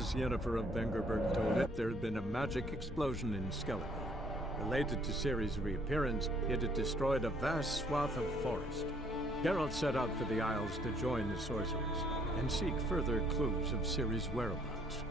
as Yennefer of Vengerberg told it, there had been a magic explosion in Skellige. Related to Ciri's reappearance, it had destroyed a vast swath of forest. Geralt set out for the Isles to join the sorcerers, and seek further clues of Ciri's whereabouts.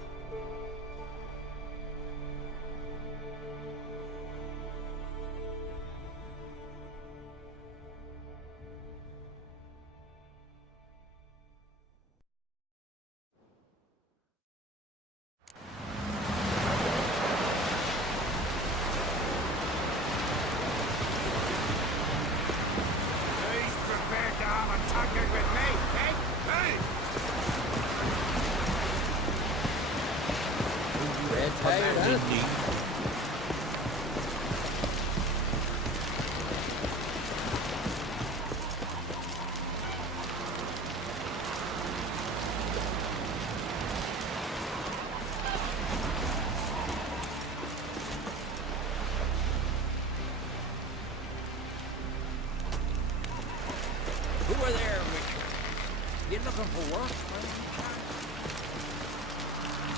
Who are there, Richard? You looking for work?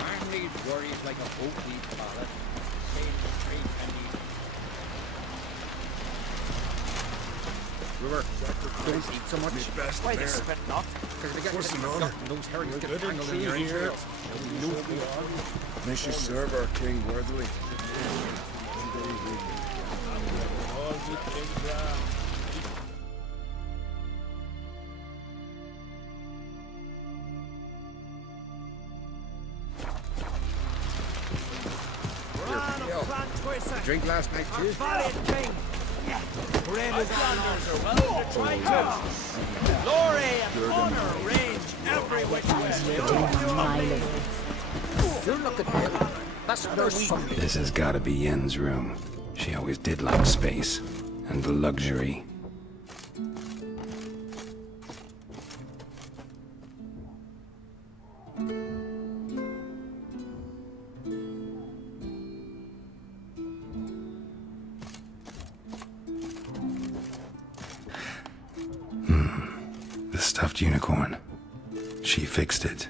Man needs worries like a boat needs ballast. Save the tree candy. River, don't eat so much. Why they spitting up? Because they got those herrings get tangled in your entrails. May she serve our king worthily. Drink last night too? Valiant king! Brave as honors are welcome to try to. Glory and honor range every which way. You're looking ill. That's nurse something. This has got to be Yen's room. She always did like space and luxury. The stuffed unicorn. She fixed it.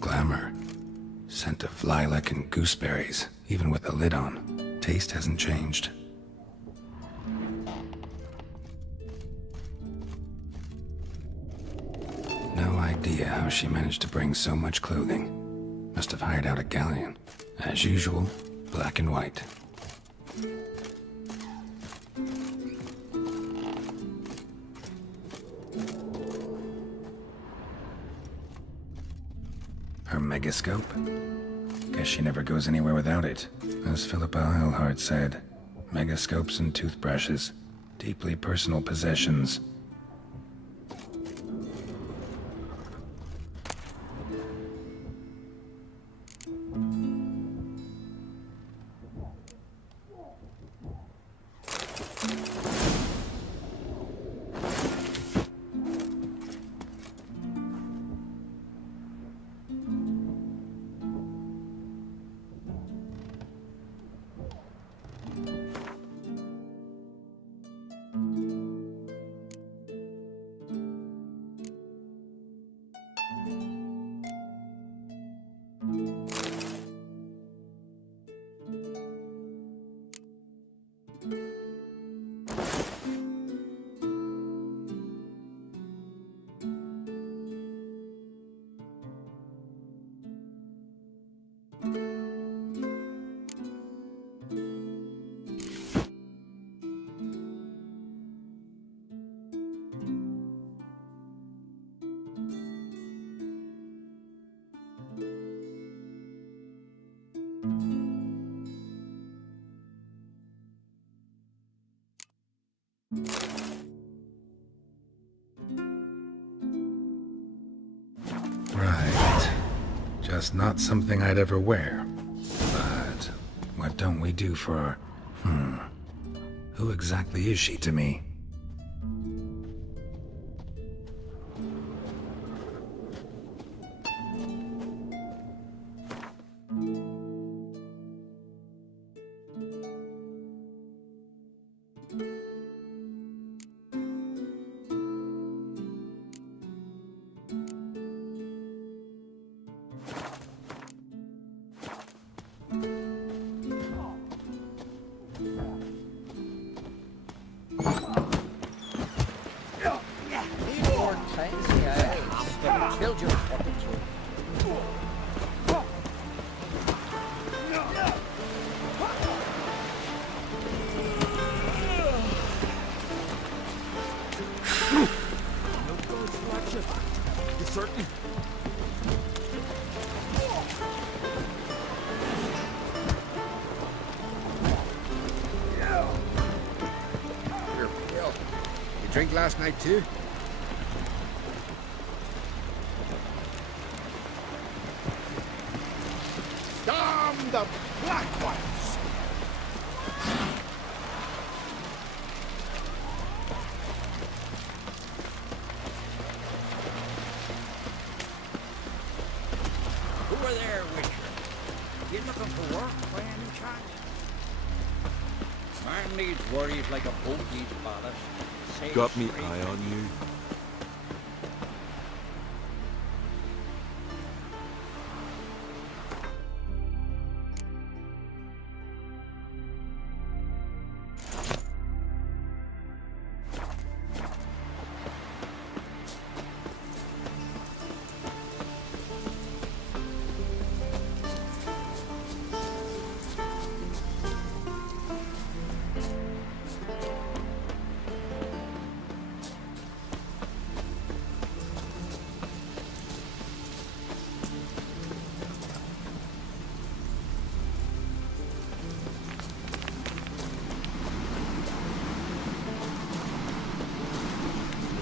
Glamour. Scent of lilac and gooseberries, even with the lid on. Taste hasn't changed. No idea how she managed to bring so much clothing. Must have hired out a galleon. As usual, black and white. Her megascope? Guess she never goes anywhere without it. As Philippa Eilhart said, megascopes and toothbrushes, deeply personal possessions. Right. Just not something I'd ever wear. But what don't we do for... Who exactly is she to me? Drink last night too? Damn the black ones! Who are there, Witcher? You looking for work by any chance? Man needs worries like a boat needs ballast. Sail Got me straight. eye on you.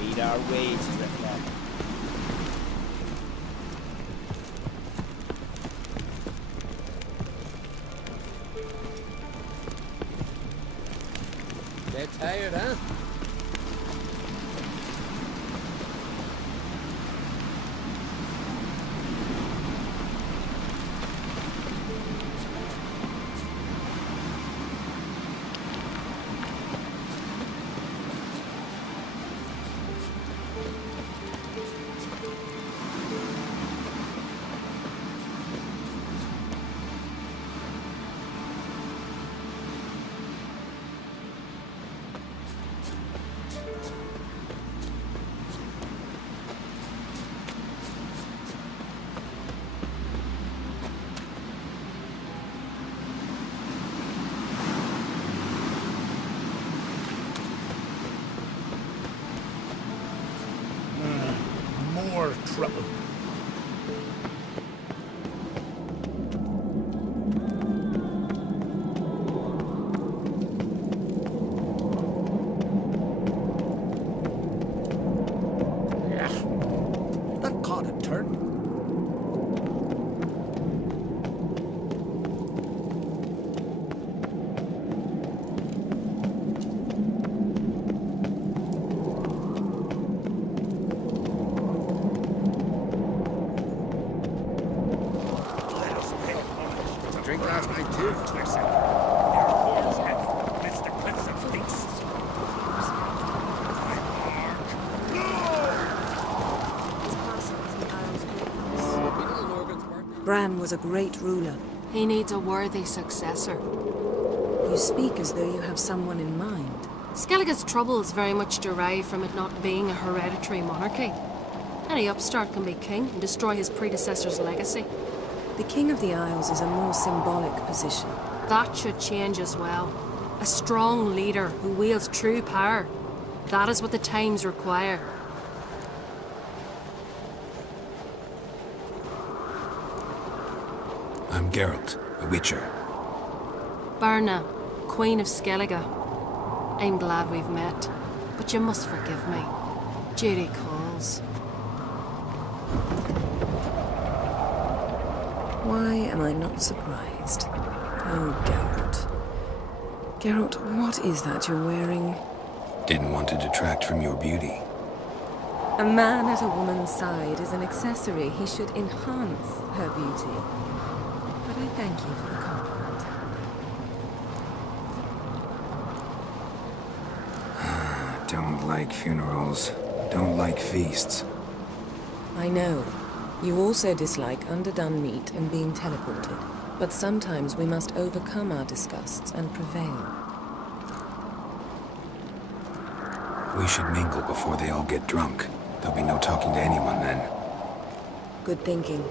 Lead our ways, Drifter. Get tired, huh? More trouble. That caught a turn. Drink last night too. Listen, there are walls amidst the cliffs of beasts. Bran was a great ruler. He needs a worthy successor. You speak as though you have someone in mind. Skellige's troubles very much derive from it not being a hereditary monarchy. Any upstart can be king and destroy his predecessor's legacy. The King of the Isles is a more symbolic position. That should change as well. A strong leader who wields true power. That is what the times require. I'm Geralt, a Witcher. Birna, Queen of Skellige. I'm glad we've met, but you must forgive me. Duty calls. Why am I not surprised? Oh, Geralt. Geralt, what is that you're wearing? Didn't want to detract from your beauty. A man at a woman's side is an accessory. He should enhance her beauty. But I thank you for the compliment. Don't like funerals. Don't like feasts. I know. You also dislike underdone meat and being teleported. But sometimes we must overcome our disgusts and prevail. We should mingle before they all get drunk. There'll be no talking to anyone then. Good thinking.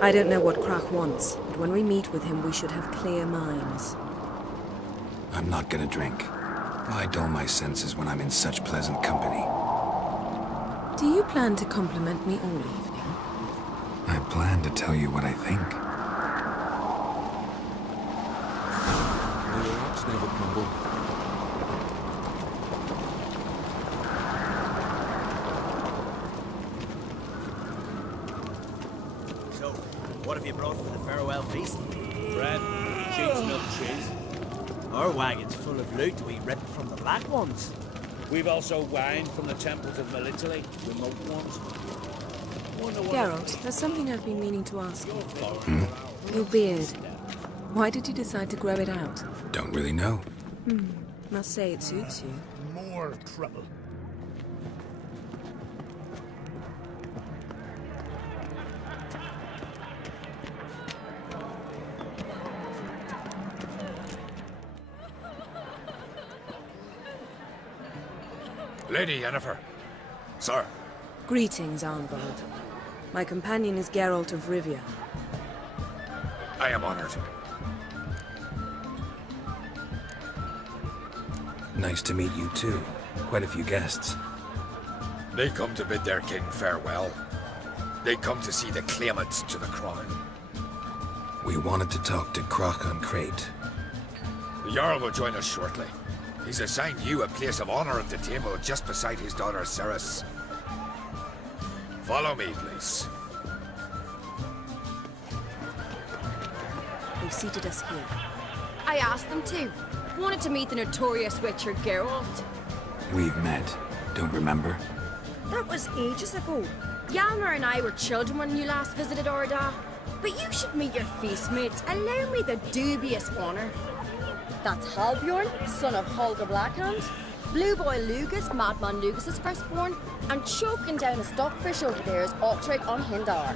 I don't know what Krach wants, but when we meet with him, we should have clear minds. I'm not gonna drink. I dull my senses when I'm in such pleasant company. Do you plan to compliment me all evening? I plan to tell you what I think. The rocks never crumble. you brought for the farewell feast? Bread, sheep's milk cheese. Our wagon's full of loot we ripped from the Black Ones. We've also wine from the temples of Melitele, remote ones. Geralt, there's something I've been meaning to ask you. Your beard. Why did you decide to grow it out? Don't really know. Must say it suits you. More trouble. Lady Yennefer. Sir. Greetings, Arnvald. My companion is Geralt of Rivia. I am honored. Nice to meet you too. Quite a few guests. They come to bid their king farewell. They come to see the claimants to the crown. We wanted to talk to Crochan Crate. The Jarl will join us shortly. He's assigned you a place of honor at the table just beside his daughter Ceres. Follow me, please. They've seated us here. I asked them to. Wanted to meet the notorious Witcher Geralt. We've met. Don't remember? That was ages ago. Hjalmar and I were children when you last visited Orda. But you should meet your feast mates. Allow me the dubious honor. That's Halbjorn, son of Holger Blackhand. Blue Boy Lugus, Madman Lugus' firstborn. And choking down a stockfish over there is Ottrig on Hindar.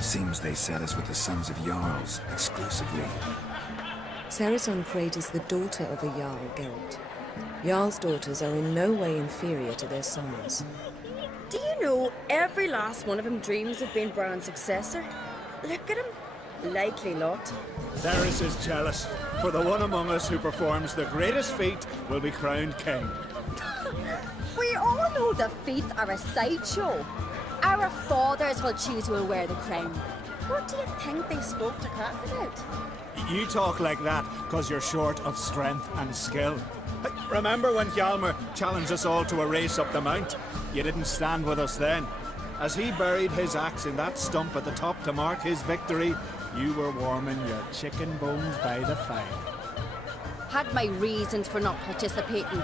Seems they set us with the sons of Jarls, exclusively. Ceres on Crate is the daughter of a Jarl, Geralt. Jarl's daughters are in no way inferior to their sons. Do you know every last one of them dreams of being Bran's successor? Look at him. Likely lot. Ceres is jealous, for the one among us who performs the greatest feat will be crowned king. We all know the feats are a sideshow. Our fathers will choose who will wear the crown. What do you think they spoke to Crack about? You talk like that because you're short of strength and skill. Remember when Hjalmar challenged us all to a race up the mount? You didn't stand with us then. As he buried his axe in that stump at the top to mark his victory, you were warming your chicken bones by the fire. Had my reasons for not participating,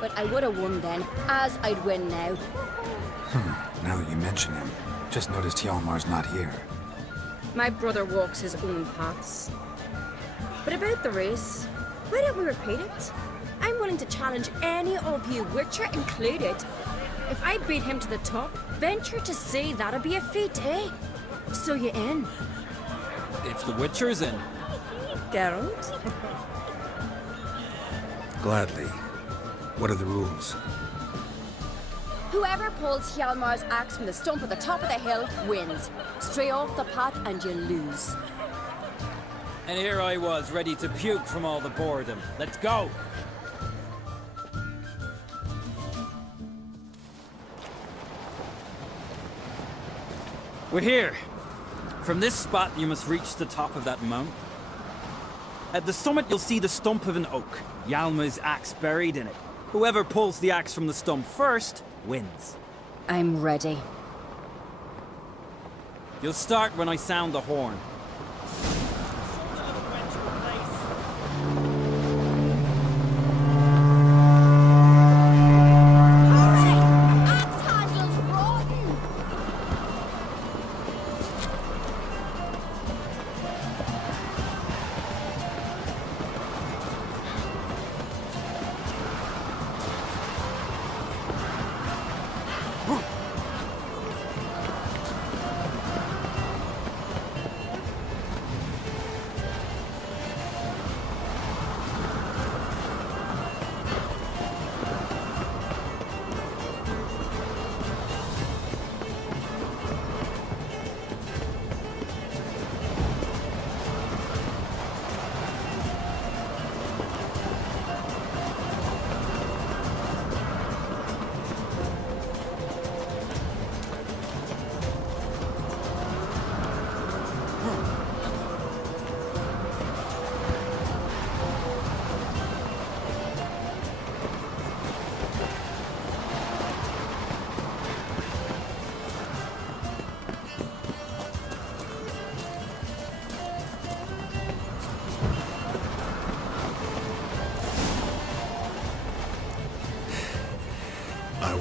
but I would have won then, as I'd win now. Now that you mention him, just noticed Hjalmar's not here. My brother walks his own paths. But about the race, why don't we repeat it? I'm willing to challenge any of you, Witcher included. If I beat him to the top, venture to say that'll be a feat, eh? So you in? If the Witcher's in. Geralt? Gladly. What are the rules? Whoever pulls Hjalmar's axe from the stump at the top of the hill wins. Stray off the path and you lose. And here I was, ready to puke from all the boredom. Let's go! We're here. From this spot, you must reach the top of that mount. At the summit, you'll see the stump of an oak. Hjalmar's axe buried in it. Whoever pulls the axe from the stump first wins. I'm ready. You'll start when I sound the horn.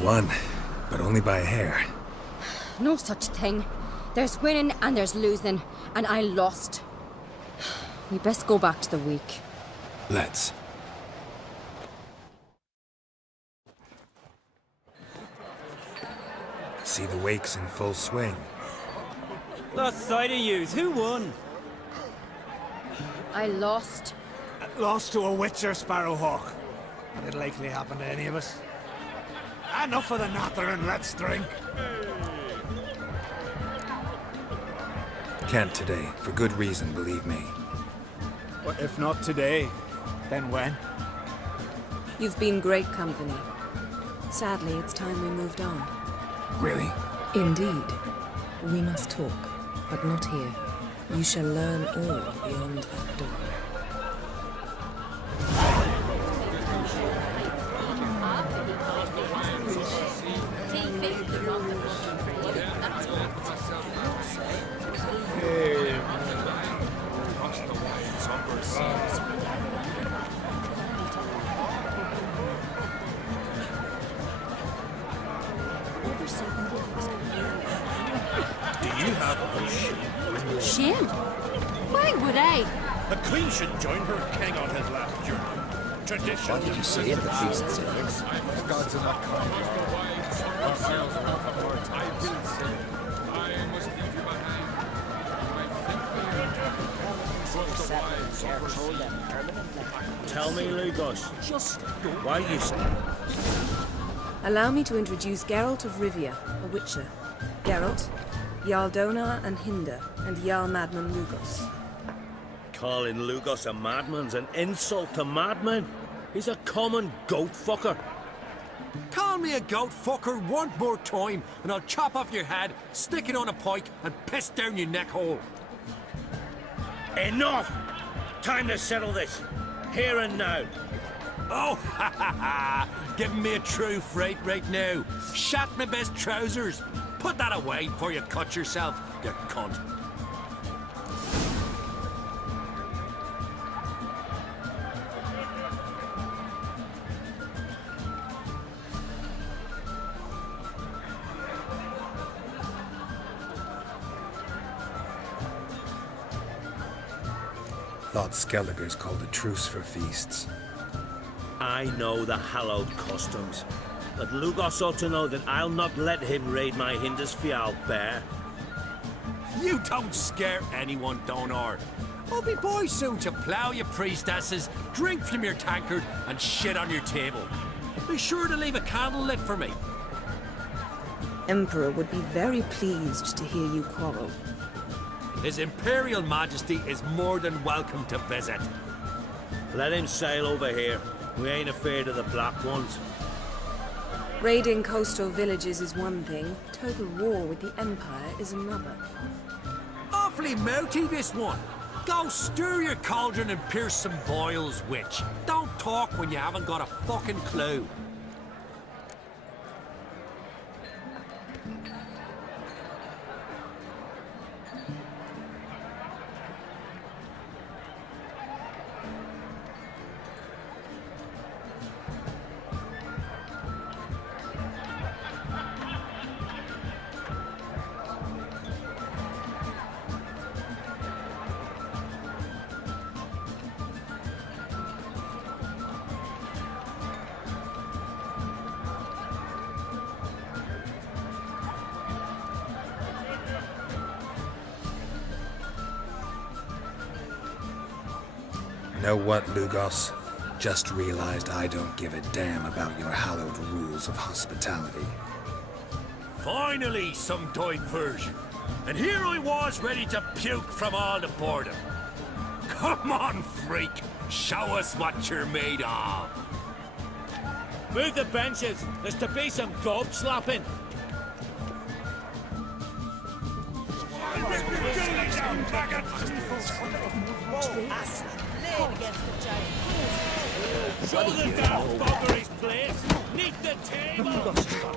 won, but only by a hair. No such thing. There's winning and there's losing, and I lost. We best go back to the week. Let's. See the wakes in full swing. Lost sight of yous. Who won? I lost. Lost to a witcher, Sparrowhawk. And it'll likely happen to any of us. Enough of the natter and let's drink. Can't today, for good reason, believe me. But if not today, then when? You've been great company. Sadly, it's time we moved on. Really? Indeed. We must talk, but not here. You shall learn all beyond that door. Do you have a shame? Shame? Why would I? The Queen should join her king on his last journey. Tradition. What did you say in the priest says? Gods are not kind. Tell me, Lugos, Just why you... Allow me to introduce Geralt of Rivia, a witcher. Geralt, Jarl Donar and Hinder, and Jarl Madman Lugos. Calling Lugos a madman's an insult to madmen. He's a common goat fucker. call me a goat fucker one more time, and I'll chop off your head, stick it on a pike, and piss down your neck hole. Enough! Time to settle this. Here and now. Oh, ha ha ha! Giving me a true fright right now. Shat my best trousers. Put that away before you cut yourself, you cunt. Thought Skelliger's called a truce for feasts. I know the hallowed customs. But Lugos ought to know that I'll not let him raid my Hindisfial bear. You don't scare anyone, Donar. We'll be boys soon to plough your priestesses, drink from your tankard, and shit on your table. Be sure to leave a candle lit for me. Emperor would be very pleased to hear you quarrel. His Imperial Majesty is more than welcome to visit. Let him sail over here. We ain't afraid of the Black Ones. Raiding coastal villages is one thing, total war with the Empire is another. Awfully mouty, this one. Go stir your cauldron and pierce some boils, witch. Don't talk when you haven't got a fucking clue. Know what, Lugos? Just realized I don't give a damn about your hallowed rules of hospitality. Finally, some diversion. And here I was ready to puke from all the boredom. Come on, freak. Show us what you're made of. Move the benches. There's to be some gob slapping. Show the damn buggery's place. Neath the table.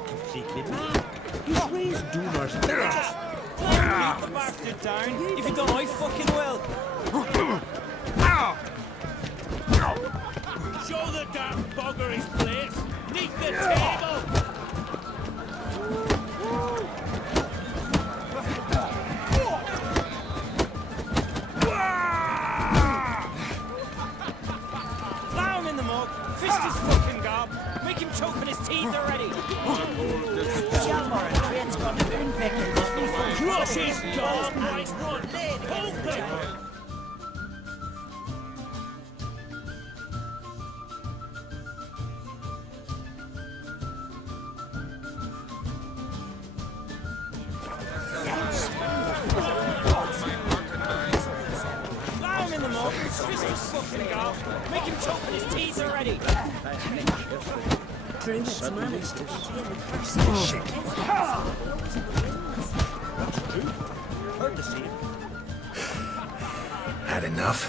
Completely mad. He's raised Doomer's Keep the bastard down. If you don't, I fucking will. Show the damn buggery's place. Neath the table. Make him choke on his teeth already! Crush his dog! Nice one! Hold them! Plow him in the mud! Fist his fucking go! Make him choke on his teeth already! Druids managed to kill the person. Heard to see him. Had enough?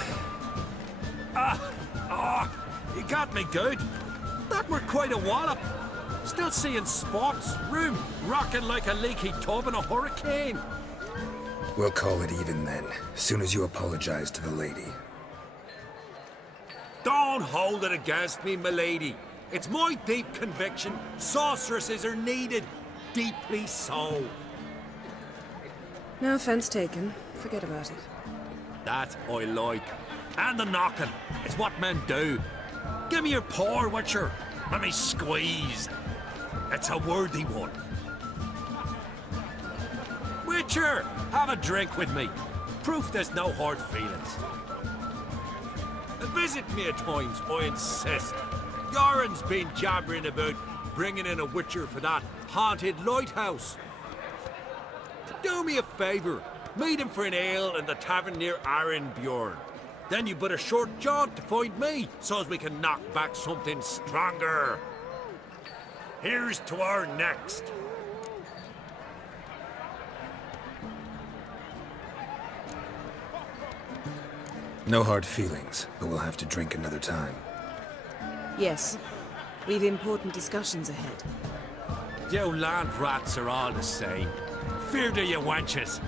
You got me good. That were quite a wallop. Still seeing spots, room rocking like a leaky tub in a hurricane. We'll call it even then, soon as you apologize to the lady. Don't hold it against me, milady. It's my deep conviction sorceresses are needed. Deeply so. No offense taken. Forget about it. That I like. And the knocking. It's what men do. Give me your paw, Witcher. Let me squeeze. It's a worthy one. Witcher, have a drink with me. Proof there's no hard feelings. Visit me at times, I insist. Yoren's been jabbering about bringing in a Witcher for that haunted lighthouse. Do me a favour. Meet him for an ale in the tavern near Arenbjorn. Then you but a short jaunt to find me, so as we can knock back something stronger. Here's to our next. No hard feelings, but we'll have to drink another time. Yes. We've important discussions ahead. You land rats are all the same. Fear do you wenches.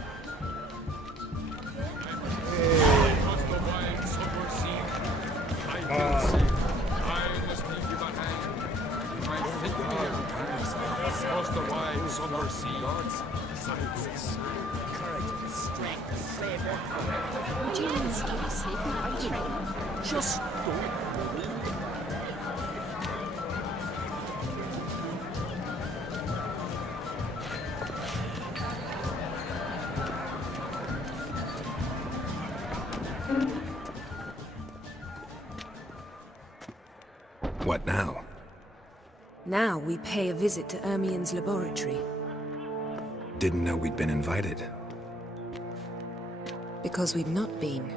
Just What now? Now we pay a visit to Ermien's laboratory. Didn't know we'd been invited. Because we've not been.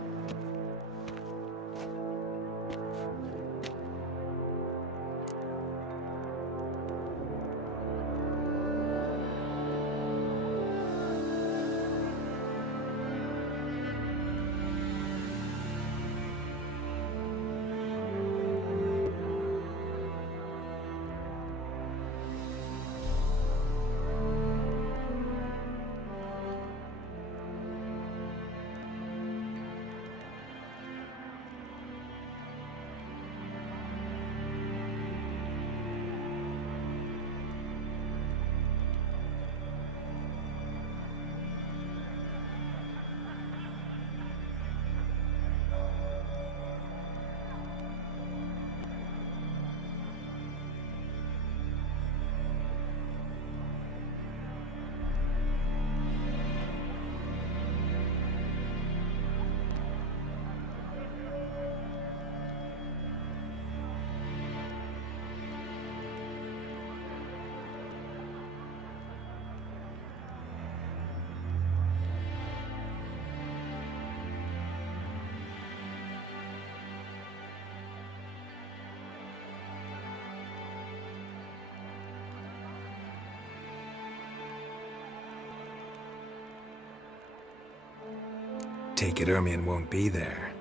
Take it Ermien won't be there.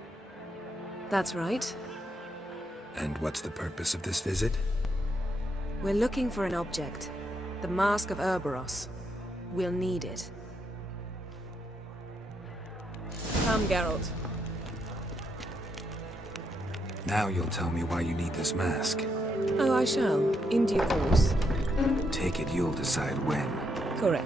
That's right. And what's the purpose of this visit? We're looking for an object. The Mask of Ouroboros. We'll need it. Come, Geralt. Now you'll tell me why you need this mask. Oh, I shall. In due course. Take it you'll decide when. Correct.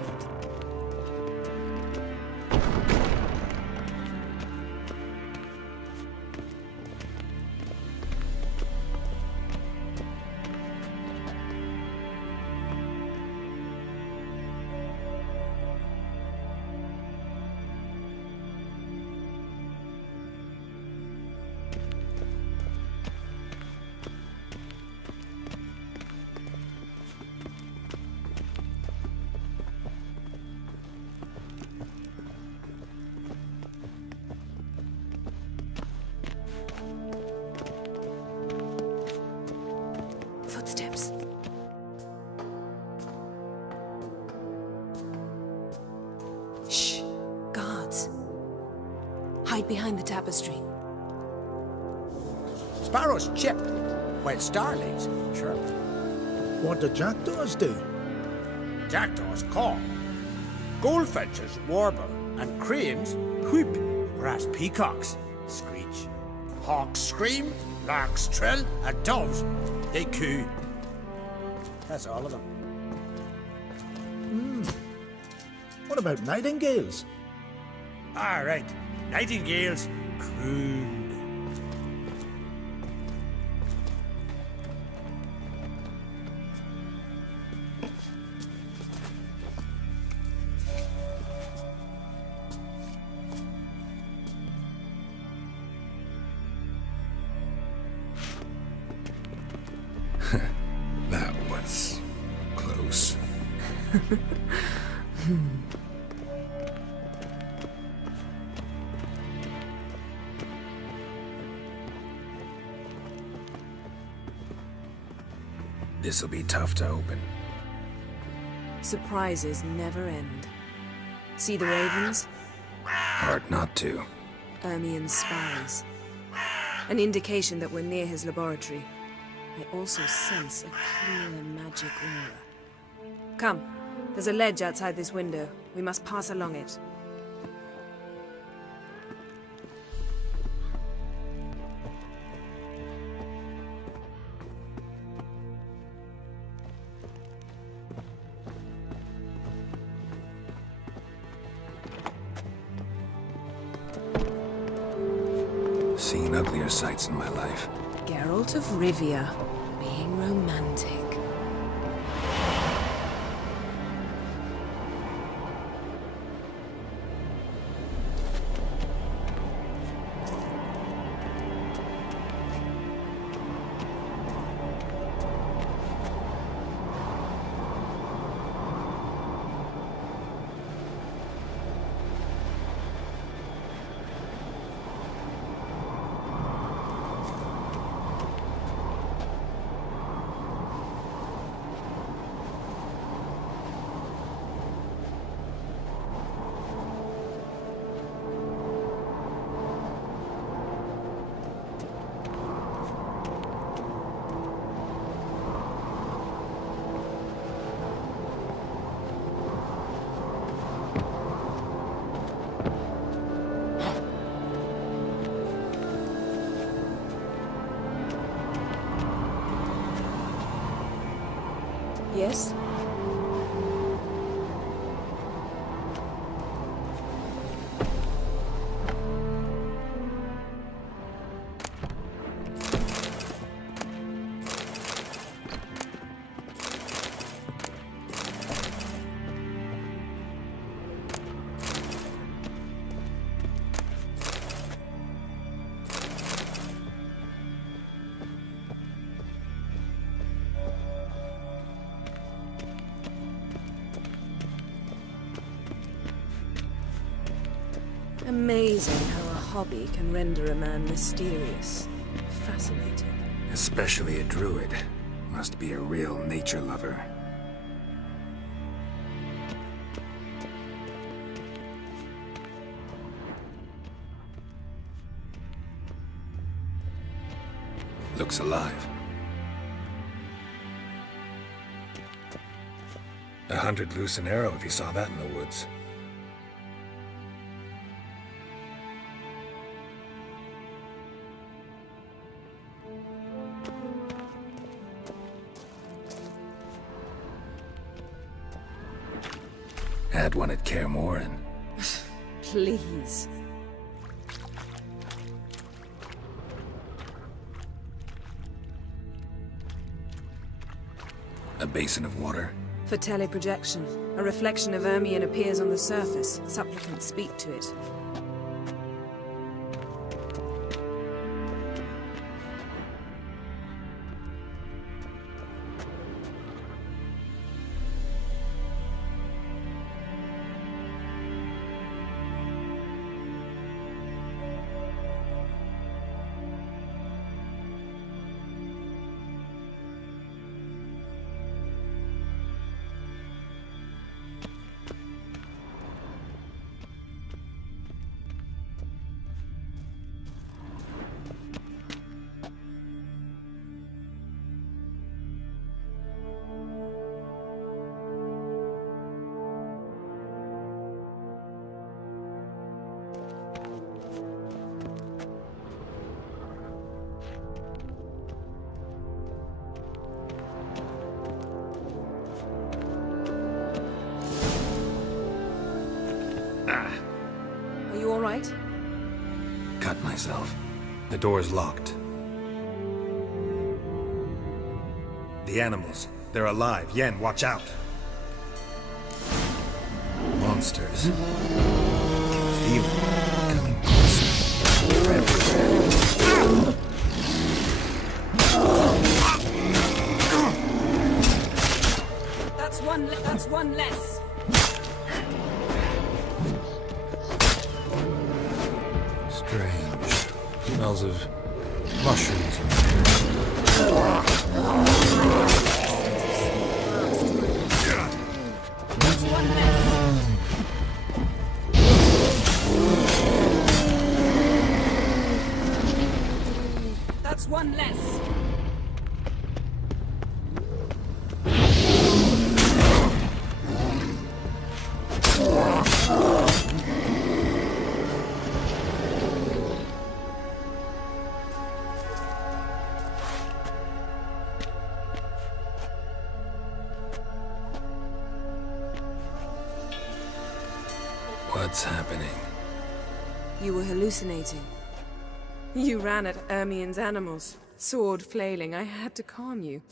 hide behind the tapestry. Sparrows chip, while starlings chirp. What do jackdaws do? Jackdaws caw. Goldfinches warble, and cranes whoop, whereas peacocks screech. Hawks scream, larks trill, and doves, they coo. That's all of them. What about nightingales? All right, nightingales crooned. That was close. This'll be tough to open. Surprises never end. See the ravens? Hard not to. Ermien's spies. An indication that we're near his laboratory. I also sense a clear magic aura. Come, there's a ledge outside this window. We must pass along it. Seen uglier sights in my life. Geralt of Rivia, being romantic. Yes? Amazing how a hobby can render a man mysterious. Fascinating. Especially a druid. Must be a real nature lover. Looks alive. 100 loose an arrow if you saw that in the woods. Had one at Kaer Morhen. Please. A basin of water. For teleprojection, a reflection of Ermien appears on the surface. Supplicants speak to it. cut myself. The door's locked. The animals, they're alive. Yen, watch out! Monsters. Feel it coming closer. They're everywhere. That's one less. Strange. Smells of mushrooms in here. That's one less. That's one less. What's happening? You were hallucinating. You ran at Ermien's animals, sword flailing. I had to calm you.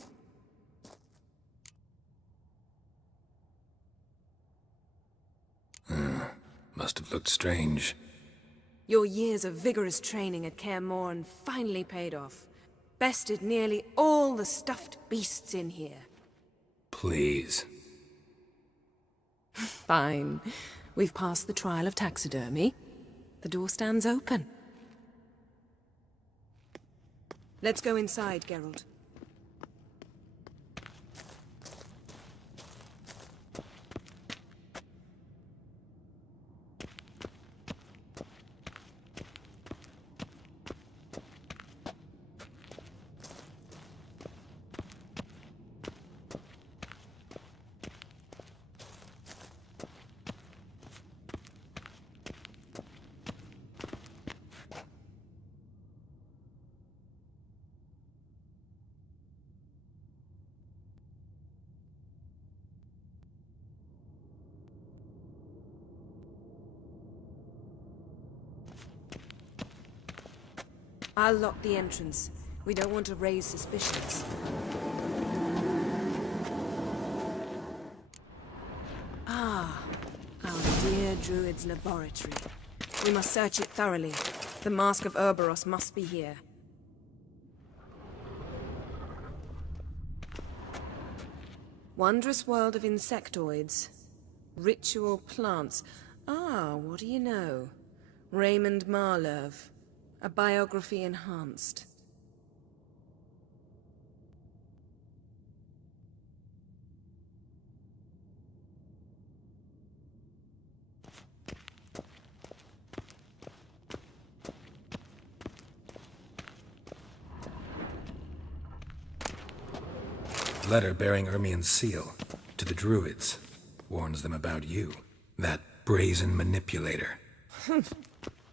Must have looked strange. Your years of vigorous training at Kaer Morhen finally paid off. Bested nearly all the stuffed beasts in here. Please. Fine. We've passed the trial of taxidermy. The door stands open. Let's go inside, Geralt. I'll lock the entrance. We don't want to raise suspicions. Ah, our dear druid's laboratory. We must search it thoroughly. The Mask of Ouroboros must be here. Wondrous world of insectoids. Ritual plants. Ah, what do you know? Raymond Marlev. A biography enhanced. Letter bearing Ermien's seal to the druids. Warns them about you. That brazen manipulator.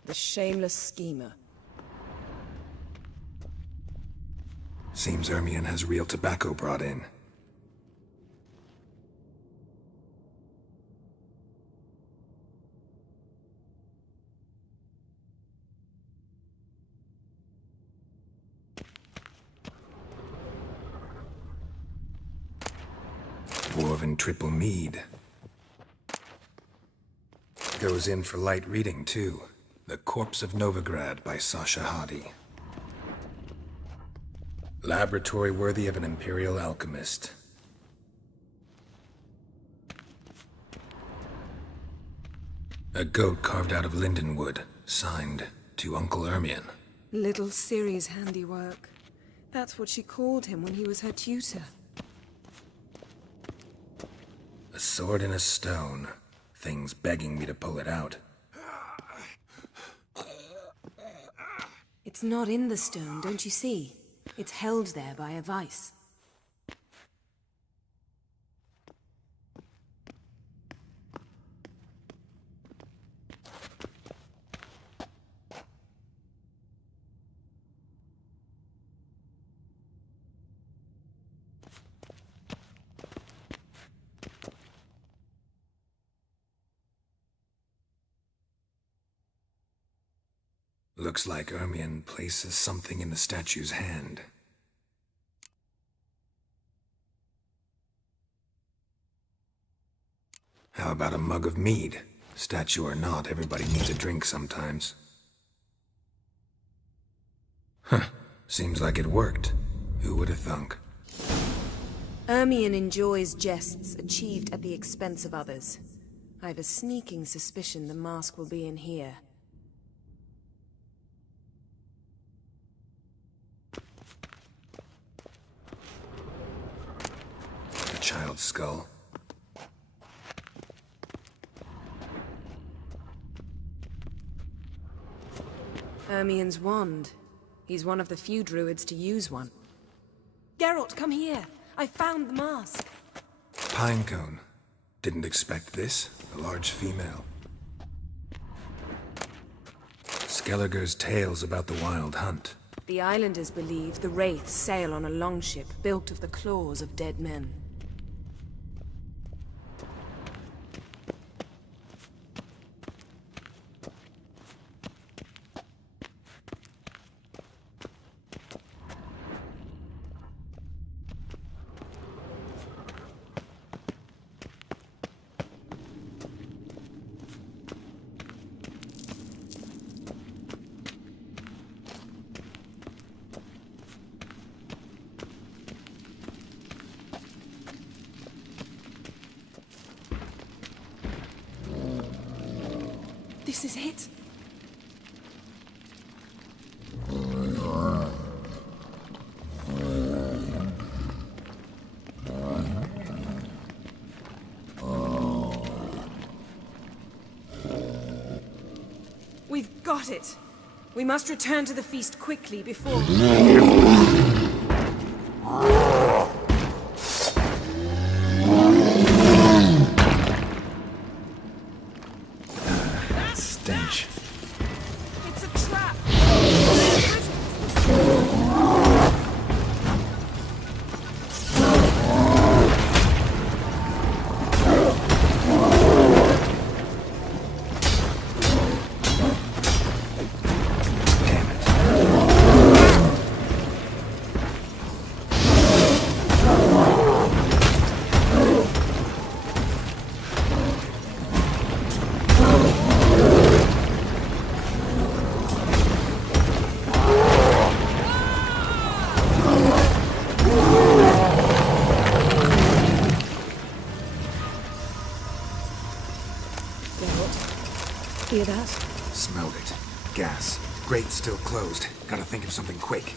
The shameless schemer. Seems Ermien has real tobacco brought in. Dwarven triple mead. Goes in for light reading, too. The Corpse of Novigrad by Sasha Hadi. Laboratory worthy of an imperial alchemist. A goat carved out of lindenwood, signed to Uncle Ermien. Little Ciri's handiwork. That's what she called him when he was her tutor. A sword and a stone. Things begging me to pull it out. It's not in the stone, don't you see? It's held there by a vice. Looks like Ermion places something in the statue's hand. How about a mug of mead? Statue or not, everybody needs a drink sometimes. Huh. Seems like it worked. Who would have thunk? Ermion enjoys jests achieved at the expense of others. I have a sneaking suspicion the mask will be in here. A child's skull. Ermion's wand. He's one of the few druids to use one. Geralt, come here! I found the mask! Pinecone. Didn't expect this. A large female. Skellige's tales about the Wild Hunt. The islanders believe the wraiths sail on a longship built of the claws of dead men. This is it. We've got it. We must return to the feast quickly before... Stench. It's a trap! Hear that? Smelled it. Gas. Grate still closed. Gotta think of something quick.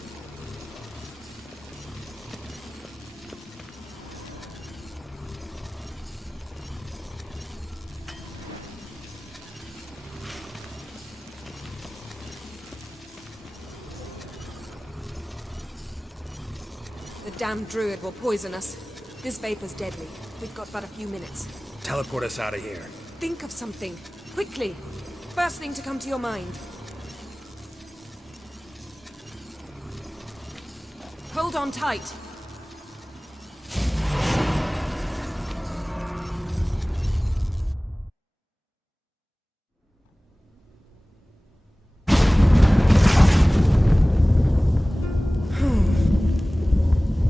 The damned druid will poison us. This vapor's deadly. We've got but a few minutes. Teleport us out of here. Think of something. Quickly. First thing to come to your mind. Hold on tight.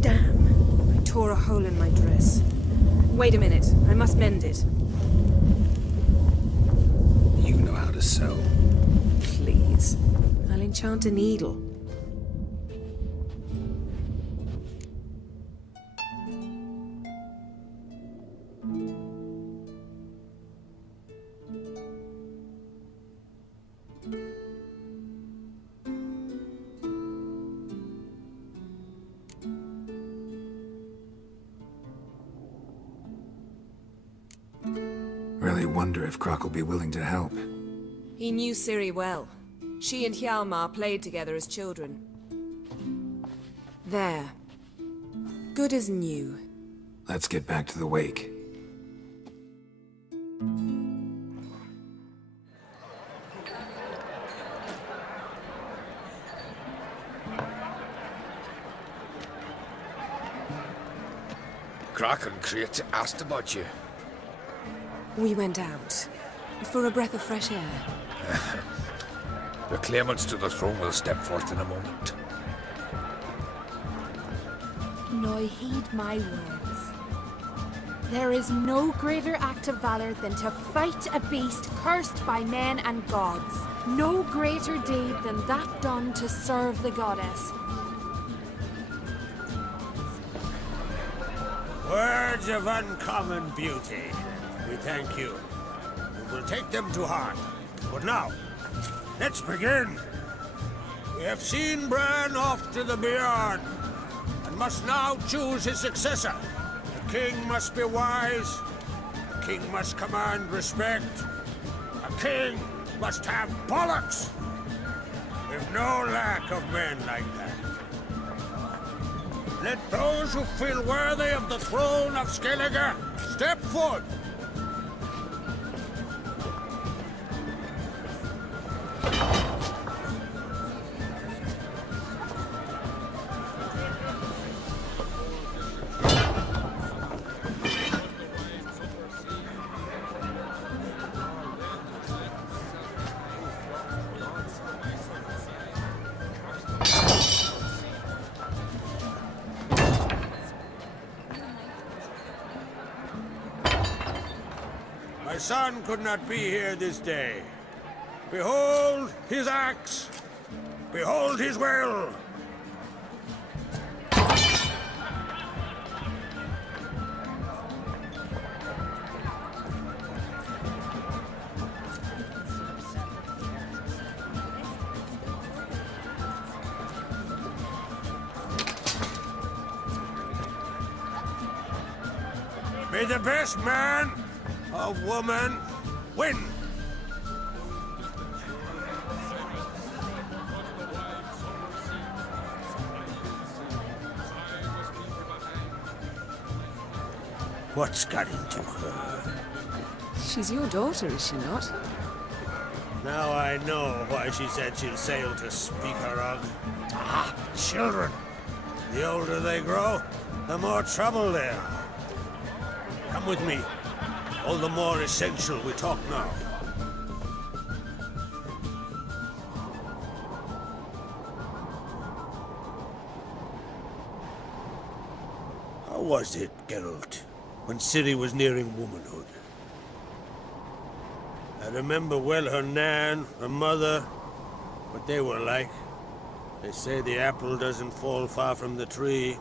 Damn. I tore a hole in my dress. Wait a minute. I must mend it. You know how to sew. Please. I'll enchant a needle. Really wonder if Croc will be willing to help. He knew Ciri well. She and Hjalmar played together as children. There. Good as new. Let's get back to the wake. Croc and Crate asked about you. We went out. For a breath of fresh air. The claimants to the throne will step forth in a moment. Now heed my words. There is no greater act of valor than to fight a beast cursed by men and gods. No greater deed than that done to serve the goddess. Words of uncommon beauty. We thank you. We will take them to heart. But now, let's begin. We have seen Bran off to the beyond, and must now choose his successor. The king must be wise. The king must command respect. A king must have bollocks. We've no lack of men like that. Let those who feel worthy of the throne of Skellige step forth. My son could not be here this day. Behold his axe. Behold his will. May the best man or woman win. What's got into her? She's your daughter, is she not? Now I know why she said she'll sail to speak her of. Ah, children. The older they grow, the more trouble they are. Come with me. All the more essential we talk now. How was it, Geralt, when Ciri was nearing womanhood? I remember well her nan, her mother, what they were like. They say the apple doesn't fall far from the tree.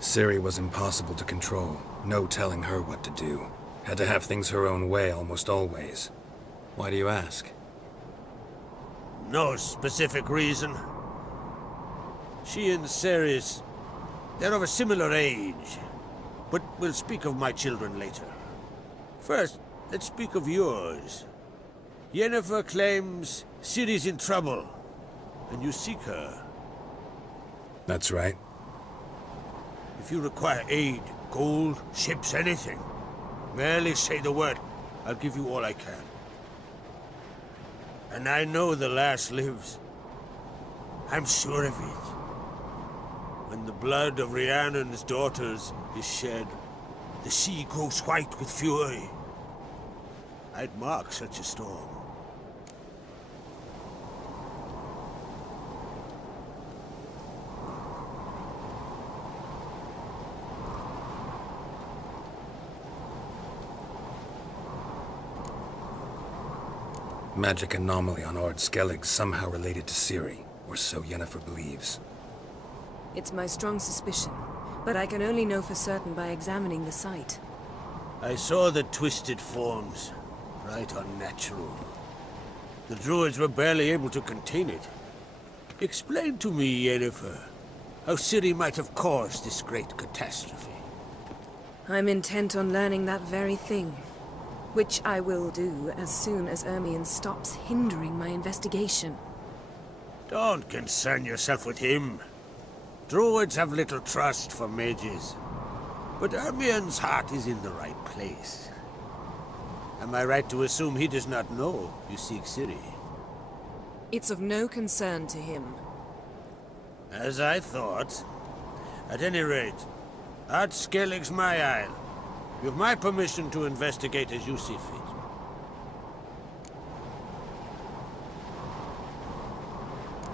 Ciri was impossible to control. No telling her what to do. Had to have things her own way almost always. Why do you ask? No specific reason. She and Ceres, they're of a similar age. But we'll speak of my children later. First, let's speak of yours. Yennefer claims Ciri's in trouble, and you seek her. That's right. If you require aid, gold, ships, anything, merely say the word. I'll give you all I can. And I know the lass lives. I'm sure of it. When the blood of Rhiannon's daughters is shed, the sea grows white with fury. I'd mark such a storm. Magic anomaly on Ord Skellig somehow related to Ciri, or so Yennefer believes. It's my strong suspicion, but I can only know for certain by examining the site. I saw the twisted forms. Right unnatural. The druids were barely able to contain it. Explain to me, Yennefer, how Ciri might have caused this great catastrophe. I'm intent on learning that very thing. Which I will do as soon as Ermion stops hindering my investigation. Don't concern yourself with him. Druids have little trust for mages. But Ermion's heart is in the right place. Am I right to assume he does not know you seek Ciri? It's of no concern to him. As I thought. At any rate, Ard Skellig's my isle. You have my permission to investigate as you see fit.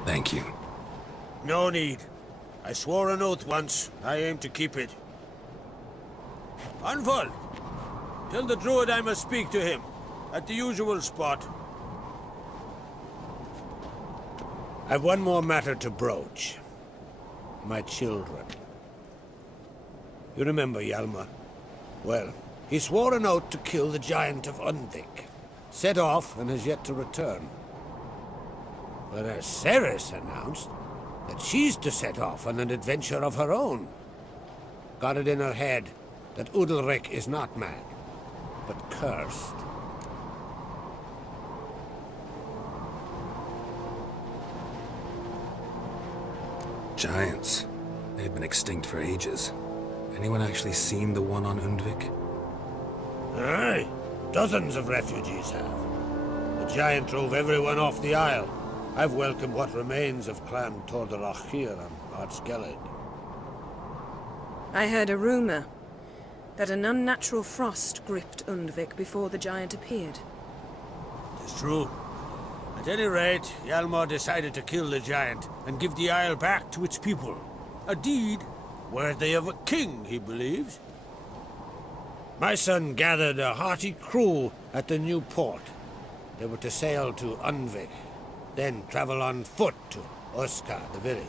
Thank you. No need. I swore an oath once. I aim to keep it. Anvol! Tell the druid I must speak to him. At the usual spot. I've one more matter to broach. My children. You remember Hjalmar? Well, he swore an oath to kill the giant of Undvik. Set off and has yet to return. Whereas Ceres announced that she's to set off on an adventure of her own. Got it in her head that Udalric is not mad, but cursed. Giants. They've been extinct for ages. Anyone actually seen the one on Undvik? Aye. Dozens of refugees have. The giant drove everyone off the isle. I've welcomed what remains of Clan Tordarach here on Ardskellig. I heard a rumor that an unnatural frost gripped Undvik before the giant appeared. It's true. At any rate, Hjalmar decided to kill the giant and give the isle back to its people. A deed worthy of a king, he believes. My son gathered a hearty crew at the new port. They were to sail to Undvik, then travel on foot to Oskar, the village.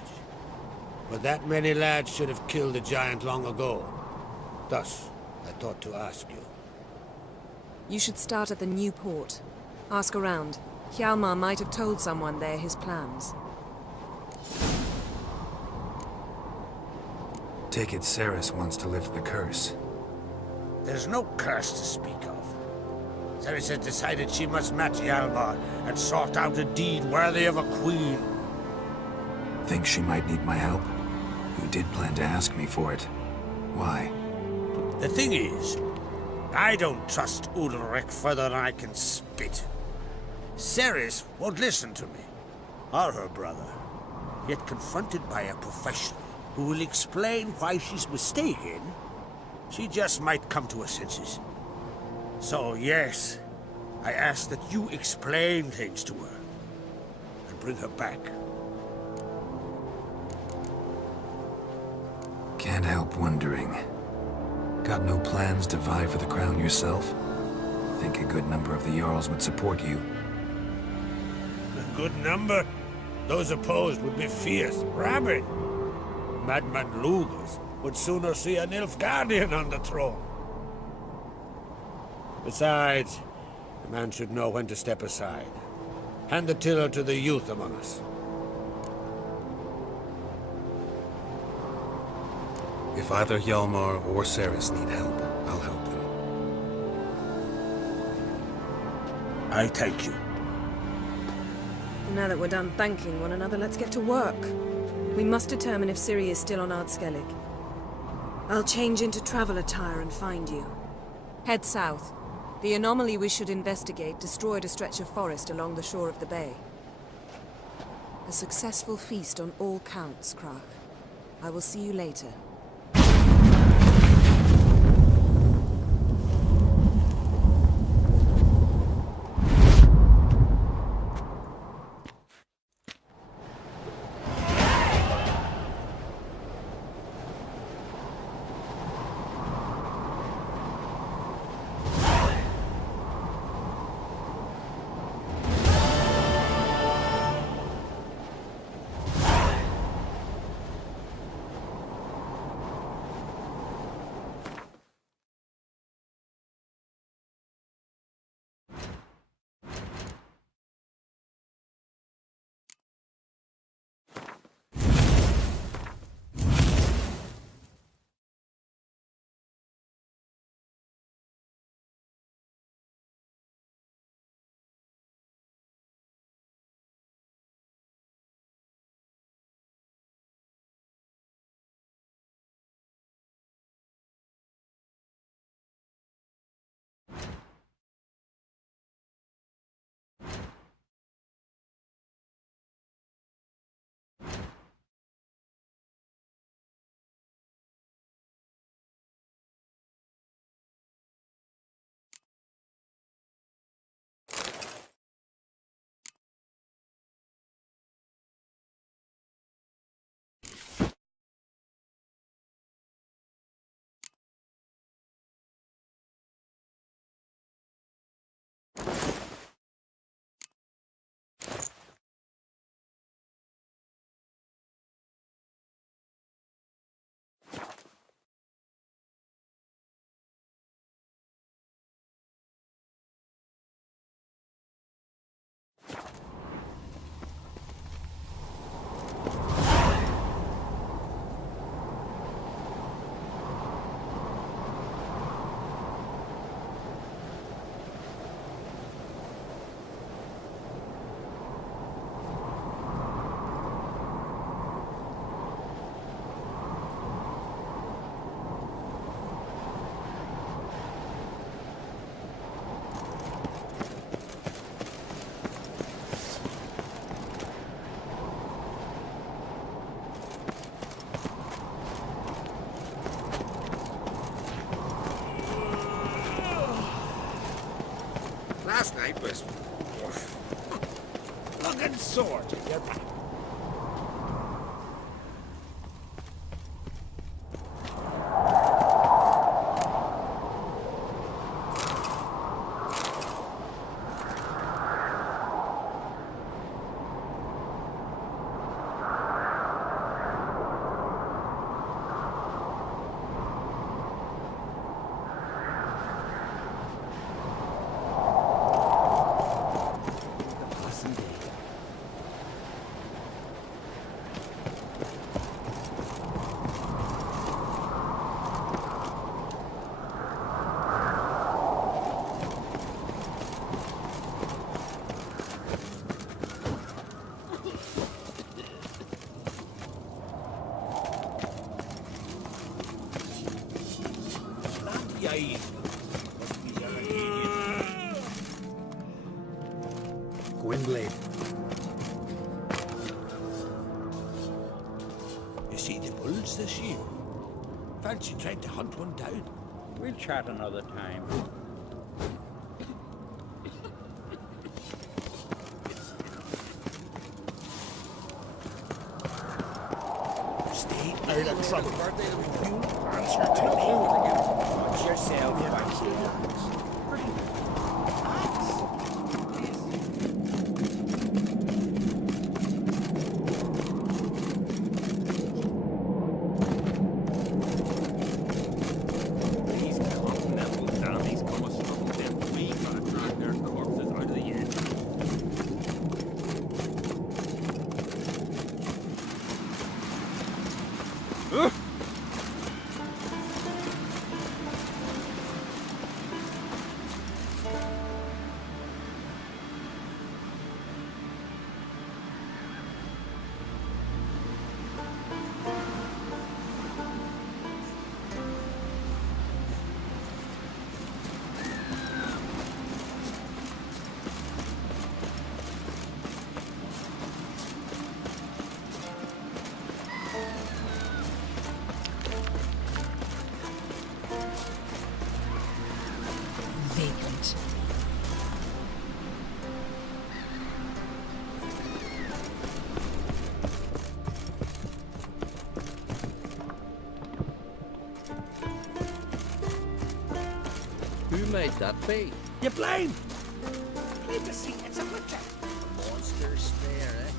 But that many lads should have killed the giant long ago. Thus, I thought to ask you. You should start at the new port. Ask around. Hjalmar might have told someone there his plans. Take it Ceres wants to lift the curse. There's no curse to speak of. Ceres has decided she must match Hjalmar and sort out a deed worthy of a queen. Think she might need my help? You did plan to ask me for it. Why? The thing is, I don't trust Udalric further than I can spit. Ceres won't listen to me, or her brother. Yet confronted by a professional who will explain why she's mistaken, she just might come to her senses. So yes, I ask that you explain things to her and bring her back. Can't help wondering. Got no plans to vie for the crown yourself? Think a good number of the Jarls would support you. A good number? Those opposed would be fierce, rabid. Madman Lugas would sooner see an Nilfgaardian on the throne. Besides, a man should know when to step aside. Hand the tiller to the youth among us. If either Hjalmar or Ceres need help, I'll help them. I thank you. Now that we're done thanking one another, let's get to work. We must determine if Ciri is still on Ardskellig. I'll change into travel attire and find you. Head south. The anomaly we should investigate destroyed a stretch of forest along the shore of the bay. A successful feast on all counts, Krach. I will see you later. was... Looking sword. You're back. Gwynblade. You see the bulls this year? Fancy trying to hunt one down. We'll chat another time. Stay out of trouble. Answer to me. Watch yourself, Vacant. Who might that be? You blind! Need to see it's a butcher. Monster spare, eh?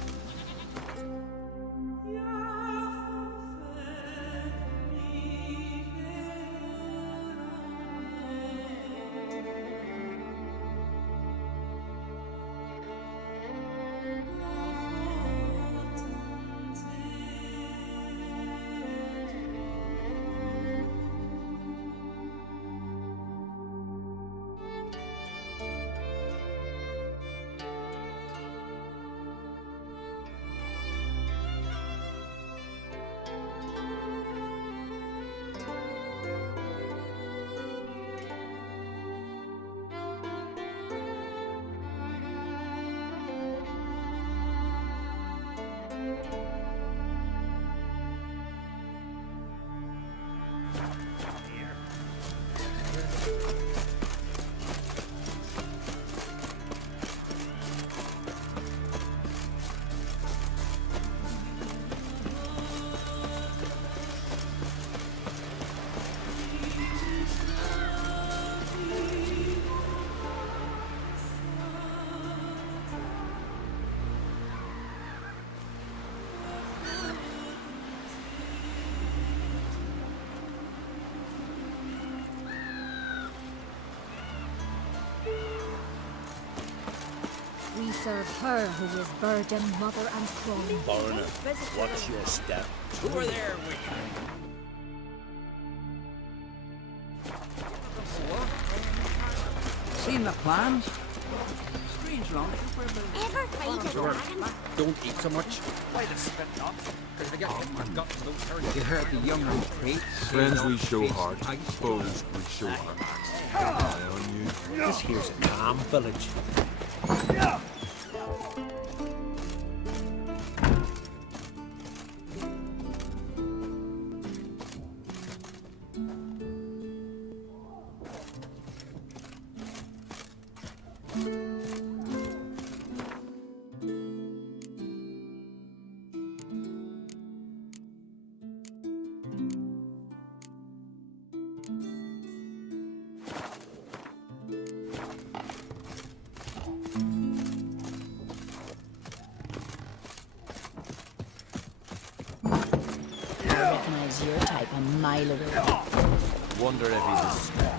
We serve her who is burden, mother, and crone. Foreigner, watch your step. Over there, Wicker. Seen the plans? Strange long. Ever fight a dragon? Don't eat so much. Why the spit not? Because I get you heard the young and great. Friends we show heart, foes we show heart. Eye on you. This here's a calm village. He's your type a mile away. Wonder if he's a